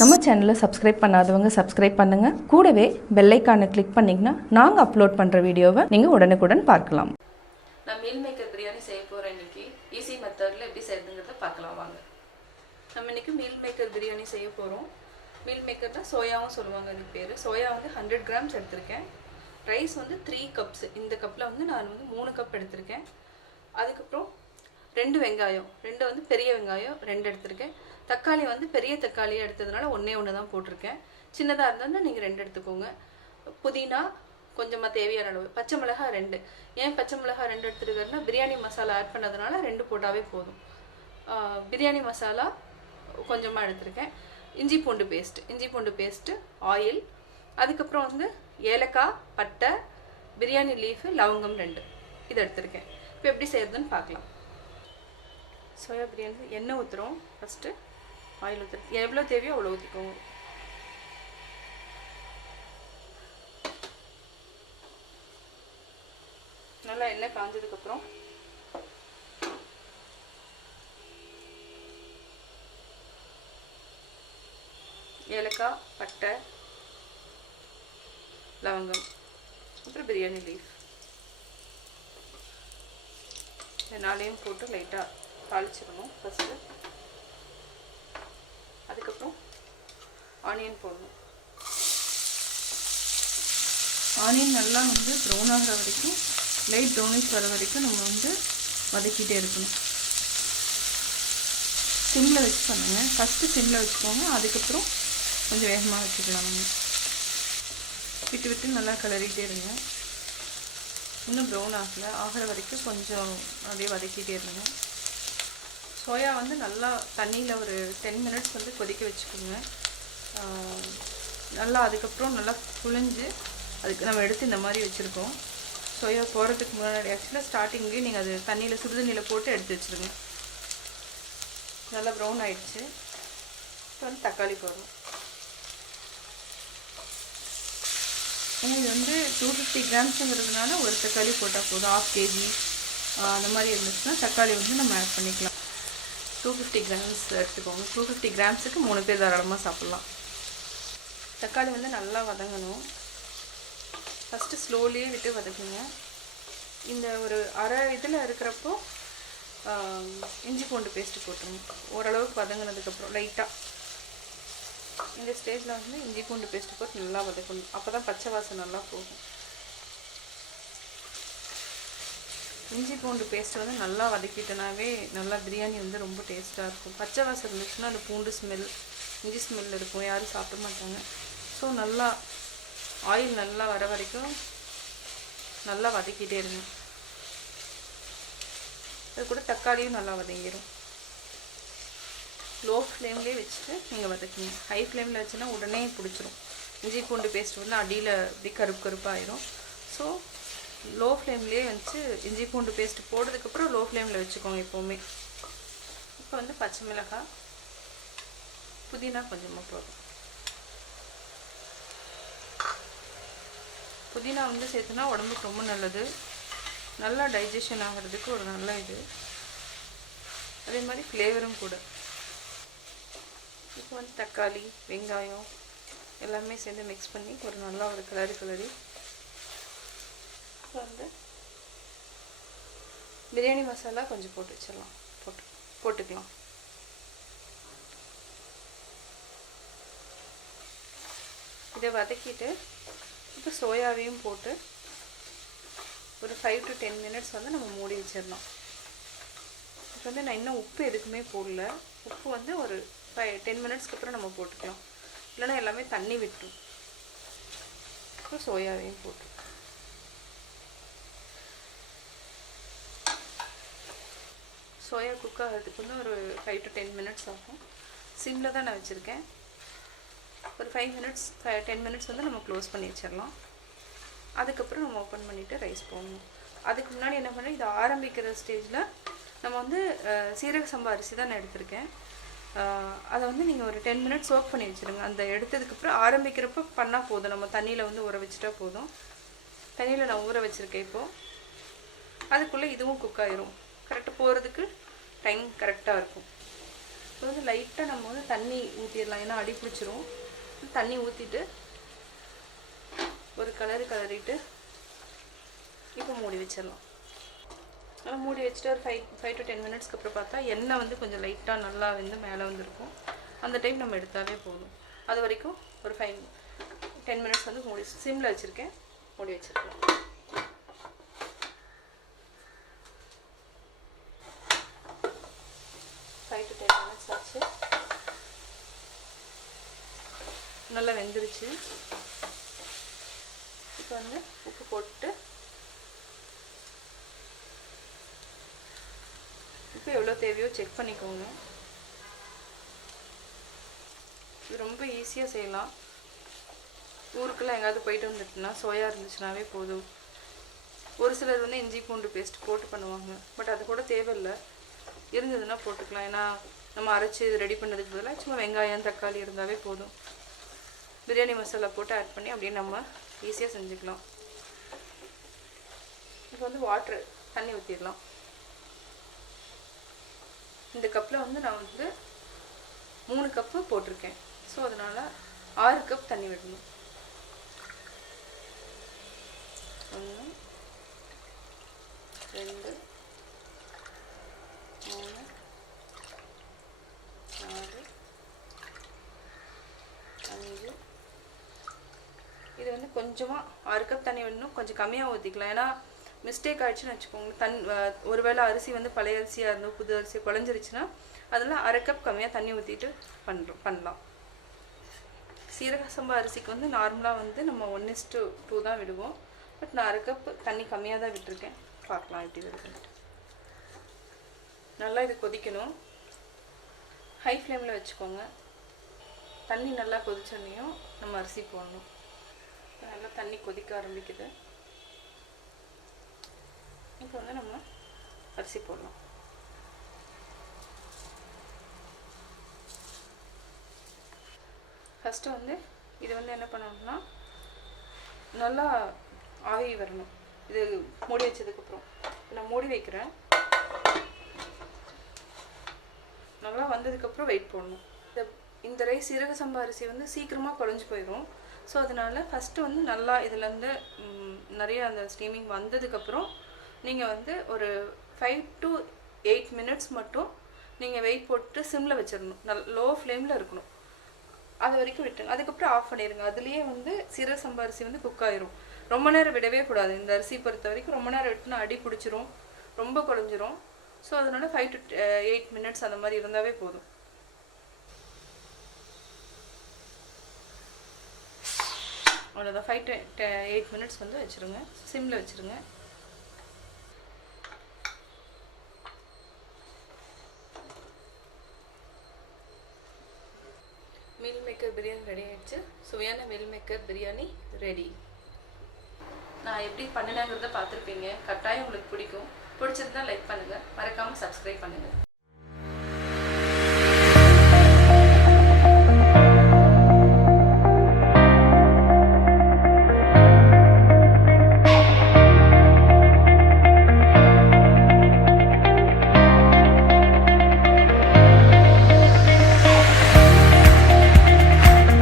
நம்ம சேனலை சப்ஸ்கிரைப் பண்ணாதவங்க சப்ஸ்கிரைப் பண்ணுங்கள். கூடவே பெல் ஐக்கானை கிளிக் பண்ணிங்கன்னா நாங்கள் அப்லோட் பண்ணுற வீடியோவை நீங்கள் உடனுக்குடன் பார்க்கலாம். நான் மீல் மேக்கர் பிரியாணி செய்ய போகிறேன். இன்றைக்கி ஈஸி மெத்தடில் எப்படி செய்யுதுங்கிறத பார்க்கலாம் வாங்க. நம்ம இன்றைக்கி மீல் மேக்கர் பிரியாணி செய்ய போகிறோம். மீல் மேக்கர் தான் சோயாவும் சொல்லுவாங்க அதுக்கு பேர். சோயா வந்து 100 கிராம்ஸ் எடுத்திருக்கேன். ரைஸ் வந்து 3 கப்ஸ். இந்த கப்பில் வந்து நான் வந்து 3 கப் எடுத்திருக்கேன். அதுக்கப்புறம் 2 வெங்காயம், 2 வந்து பெரிய வெங்காயம் 2 எடுத்திருக்கேன். தக்காளி வந்து பெரிய தக்காளியாக எடுத்ததுனால ஒன்று தான் போட்டிருக்கேன். சின்னதாக இருந்தால் நீங்கள் 2 எடுத்துக்கோங்க. புதினா கொஞ்சமாக தேவையான அளவு. பச்சை மிளகாய் 2. ஏன் பச்சை மிளகாய் 2 எடுத்துருக்கேன்னா பிரியாணி மசாலா ஆட் பண்ணதுனால 2 போட்டாவே போதும். பிரியாணி மசாலா கொஞ்சமாக எடுத்திருக்கேன். இஞ்சி பூண்டு பேஸ்ட்டு, ஆயில், அதுக்கப்புறம் வந்து ஏலக்காய், பட்டை, பிரியாணி லீஃபு, லவங்கம் 2 இதை எடுத்திருக்கேன். இப்போ எப்படி செய்யறதுன்னு பார்க்கலாம். சோயா பிரியாணி எண்ணெய் ஊற்றுறோம். ஃபஸ்ட்டு ஆயில் ஊற்றுறது எவ்வளோ தேவையோ அவ்வளோ ஊற்றிக்கோங்க. நல்லா எண்ணெய் காஞ்சதுக்கப்புறம் ஏலக்காய், பட்டை, லவங்கம், அப்புறம் பிரியாணி லீஃப் இந்த 4 போட்டு லைட்டாக தாளிச்சிடணும் ஃபஸ்ட்டு. அதுக்கப்புறம் ஆனியன் போடணும். ஆனியன் நல்லா வந்து ப்ரௌன் ஆகிற வரைக்கும், லைட் ப்ரௌனிஷ் வர வரைக்கும் நம்ம வந்து வதக்கிட்டே இருக்கணும். சிம்மில் வச்சு பண்ணுங்கள். ஃபஸ்ட்டு சிம்மில் வச்சுக்கோங்க. அதுக்கப்புறம் கொஞ்சம் வேகமாக வச்சுக்கலாம். நம்ம விட்டு நல்லா கிளறிட்டே இருங்க. இன்னும் ப்ரௌன் ஆகிற வரைக்கும் கொஞ்சம் அப்படியே வதக்கிட்டே இருங்க. சோயா வந்து நல்லா தண்ணியில் ஒரு 10 மினிட்ஸ் வந்து கொதிக்க வச்சுக்கோங்க. நல்லா அதுக்கப்புறம் நல்லா புழிஞ்சு அதுக்கு நம்ம எடுத்து இந்த மாதிரி வச்சுருக்கோம். சோயா போகிறதுக்கு முன்னாடி ஆக்சுவலாக ஸ்டார்டிங்லேயே நீங்கள் அது தண்ணியில் சுடுதண்ணியில் போட்டு எடுத்து வச்சுருங்க. நல்லா ப்ரௌன் ஆகிடுச்சு. இப்போ வந்து தக்காளி போடுறோம். ஏன்னா இது வந்து 250 கிராம்ஸுங்கிறதுனால ஒரு தக்காளி போட்டால் போதும். 1/2 kg அந்த மாதிரி இருந்துச்சுன்னா தக்காளி வந்து நம்ம ஆட் பண்ணிக்கலாம். 250 கிராம்ஸ் எடுத்துக்கோங்க. 250 கிராம்ஸுக்கு 3 பேர் தாராளமாக சாப்பிட்லாம். தக்காளி வந்து நல்லா வதங்கணும். ஃபஸ்ட்டு ஸ்லோலியே விட்டு வதக்குங்க. இந்த ஒரு அரை இதில் இருக்கிறப்போ இஞ்சி பூண்டு பேஸ்ட்டு போட்டுருங்க. ஓரளவுக்கு வதங்கினதுக்கப்புறம் லைட்டாக இந்த ஸ்டேஜில் வந்து இஞ்சி பூண்டு பேஸ்ட்டு போட்டு நல்லா வதக்கணும். அப்போ தான் பச்சை வாசனை நல்லா போகும். இஞ்சி பூண்டு பேஸ்ட்டு வந்து நல்லா வதக்கிட்டனாவே நல்லா பிரியாணி வந்து ரொம்ப டேஸ்ட்டாக இருக்கும். பச்சை வாசனை இருந்துச்சுன்னா அந்த பூண்டு ஸ்மெல், இஞ்சி ஸ்மெல் இருக்கும், யாரும் சாப்பிட மாட்டாங்க. ஸோ நல்லா ஆயில் நல்லா வர வரைக்கும் நல்லா வதக்கிட்டே இருங்க. அது கூட தக்காளியும் நல்லா வதங்கிடும். லோ ஃப்ளேம்லேயே வச்சுட்டு நீங்கள் வதக்குங்க. ஹை ஃப்ளேமில் வச்சுன்னா உடனே பிடிச்சிரும். இஞ்சி பூண்டு பேஸ்ட் வந்து அடியில் இப்படி கருப்பாயிடும். ஸோ லோ ஃப்ளேம்லேயே வச்சு இஞ்சி பூண்டு பேஸ்ட்டு போட்டதுக்கப்புறம் லோ ஃப்ளேமில் வச்சுக்கோங்க எப்போவுமே. இப்போ வந்து பச்சை மிளகாய், புதினா கொஞ்சமாக போதும். புதினா வந்து சேர்த்துனா உடம்புக்கு ரொம்ப நல்லது. நல்லா டைஜஷன் ஆகிறதுக்கு ஒரு நல்ல இது. அதே மாதிரி ஃப்ளேவரும் கூட. இப்போ வந்து தக்காளி, வெங்காயம் எல்லாமே சேர்ந்து மிக்ஸ் பண்ணி ஒரு நல்லா ஒரு கிளறி இப்போ வந்து பிரியாணி மசாலா கொஞ்சம் போட்டு வச்சிடலாம். போட்டுக்கலாம். இதை வதக்கிட்டு இப்போ சோயாவையும் போட்டு ஒரு 5 to 10 மினிட்ஸ் வந்து நம்ம மூடி வச்சிடலாம். இப்போ வந்து நான் இன்னும் உப்பு எதுக்குமே போடல. உப்பு வந்து ஒரு 10 மினிட்ஸ்க்கு அப்புறம் நம்ம போட்டுக்கலாம். இல்லைன்னா எல்லாமே தண்ணி விட்டுரும். இப்போ சோயாவையும் போட்டு சோயா குக் ஆகிறதுக்கு வந்து ஒரு 5 to 10 மினிட்ஸ் ஆகும். சிம்மில் தான் நான் வச்சுருக்கேன். ஒரு 10 மினிட்ஸ் வந்து நம்ம க்ளோஸ் பண்ணி வச்சிடலாம். அதுக்கப்புறம் நம்ம ஓப்பன் பண்ணிவிட்டு ரைஸ் போடணும். அதுக்கு முன்னாடி என்ன பண்ணேன், இதை ஆரம்பிக்கிற ஸ்டேஜில் நம்ம வந்து சீரக சம்பா அரிசி தான் நான் எடுத்திருக்கேன். அதை வந்து நீங்கள் ஒரு 10 மினிட்ஸ் சோக் பண்ணி வச்சுருங்க. அந்த எடுத்ததுக்கப்புறம் ஆரம்பிக்கிறப்ப பண்ணால் போதும். நம்ம தண்ணியில் வந்து ஊற வச்சுட்டா போதும். தண்ணியில் நான் ஊற வச்சுருக்கேன். இப்போது அதுக்குள்ளே இதுவும் குக் ஆயிரும். கரெக்டாக போகிறதுக்கு டைம் கரெக்டாக இருக்கும். இப்போ வந்து லைட்டாக நம்ம வந்து தண்ணி ஊற்றிடலாம், ஏன்னா அடி பிடிச்சிரும். தண்ணி ஊற்றிட்டு ஒரு கலரிட்டு இப்போ மூடி வச்சிடலாம். நல்லா மூடி வச்சுட்டு ஒரு 5 to 10 மினிட்ஸ்க்கு அப்புறம் பார்த்தா எண்ணெய் வந்து கொஞ்சம் லைட்டாக நல்லா வந்து மேலே வந்துருக்கும். அந்த டைம் நம்ம எடுத்தாலே போதும். அது வரைக்கும் ஒரு 10 மினிட்ஸ் வந்து மூடி சிம்மில் வச்சுருக்கேன், மூடி வச்சுருக்கேன். ஆச்சு, நல்லா வெந்துருச்சு. இப்போ வந்து உப்பு போட்டு இப்போ எவ்வளோ தேவையோ செக் பண்ணிக்கோங்க. இது ரொம்ப ஈஸியாக செய்யலாம். ஊருக்குள்ளே எங்கேயாவது போயிட்டு வந்துட்டுனா சோயா இருந்துச்சுனாவே போதும். ஒரு சிலர் வந்து இஞ்சி பூண்டு பேஸ்ட் போட்டு பண்ணுவாங்க, பட் அது கூட தேவையில்லை. இருந்ததுன்னா போட்டுக்கலாம், ஏன்னா நம்ம அரைச்சி இது ரெடி பண்ணதுக்கு பதிலாக சும்மா வெங்காயம் தக்காளி இருந்தாவே போதும். பிரியாணி மசாலா போட்டு ஆட் பண்ணி அப்படியே நம்ம ஈஸியாக செஞ்சுக்கலாம். இப்போ வந்து தண்ணி ஊற்றிடலாம். இந்த கப்பில் வந்து நான் வந்து 3 கப்பு போட்டிருக்கேன். ஸோ அதனால் 6 கப் தண்ணி விடணும். 1 2 3 4 5. இது வந்து கொஞ்சமாக 6 கப் தண்ணி வேணும், கொஞ்சம் கம்மியாக ஊற்றிக்கலாம். ஏன்னா மிஸ்டேக் ஆகிடுச்சுன்னு வச்சுக்கோங்க, ஒருவேளை அரிசி வந்து பழைய அரிசியாக இருந்தோ புது அரிசி குழஞ்சிருச்சுன்னா அதெல்லாம் 1/2 கப் கம்மியாக தண்ணி ஊற்றிட்டு பண்ணலாம். சீரக சம்பா அரிசிக்கு வந்து நார்மலாக வந்து நம்ம 1:2 தான் விடுவோம். பட் நான் 1/2 கப் தண்ணி கம்மியாக தான் விட்டுருக்கேன். பார்க்கலாம் எப்படி வருதுன்ட்டு. நல்லா இது கொதிக்கணும், ஹை ஃப்ளேமில் வச்சுக்கோங்க. தண்ணி நல்லா கொதிச்சோன்னையும் நம்ம அரிசி போடணும். நல்லா தண்ணி கொதிக்க ஆரம்பிக்குது. இப்போ வந்து நம்ம அரிசி போடலாம். ஃபஸ்ட்டு வந்து இது வந்து என்ன பண்ணணும்னா நல்லா ஆவி வரணும். இது மூடி வச்சதுக்கப்புறம் நான் மூடி வைக்கிறேன். நல்லா வந்ததுக்கப்புறம் வெயிட் போடணும். இந்த ரைஸ் சீரக சம்பா அரிசி வந்து சீக்கிரமாக குழஞ்சி போயிடும். ஸோ அதனால் ஃபஸ்ட்டு வந்து நல்லா இதுலேருந்து நிறைய அந்த ஸ்டீமிங் வந்ததுக்கப்புறம் நீங்கள் வந்து ஒரு 5 to 8 மினிட்ஸ் மட்டும் நீங்கள் வெயிட் போட்டு சிம்மில் வச்சிடணும். லோ ஃப்ளேமில் இருக்கணும். அது வரைக்கும் விட்டுருங்க. அதுக்கப்புறம் ஆஃப் பண்ணிடுங்க. அதுலேயே வந்து சீரக சம்பா அரிசி வந்து குக் ஆயிரும். ரொம்ப நேரம் விடவே கூடாது. இந்த அரிசி பொறுத்த வரைக்கும் ரொம்ப நேரம் விட்டுனா அடி பிடிச்சிரும், ரொம்ப குழஞ்சிரும். ஸோ அதனால் 5 to 8 மினிட்ஸ் அந்த மாதிரி இருந்தாவே போதும். அவ்வளோதான். 5 to 8 மினிட்ஸ் வந்து வச்சுருங்க, சிம்மில் வச்சுருங்க. மீல் மேக்கர் பிரியாணி ரெடி ஆகிடுச்சு. சுவையான மீல் மேக்கர் பிரியாணி ரெடி. நான் எப்படி பண்ணினாங்கிறத பார்த்துருப்பீங்க. கட்டாயம் உங்களுக்கு பிடிக்கும். பிடிச்சிருந்தா லைக் பண்ணுங்கள், மறக்காமல் சப்ஸ்கிரைப் பண்ணுங்கள்.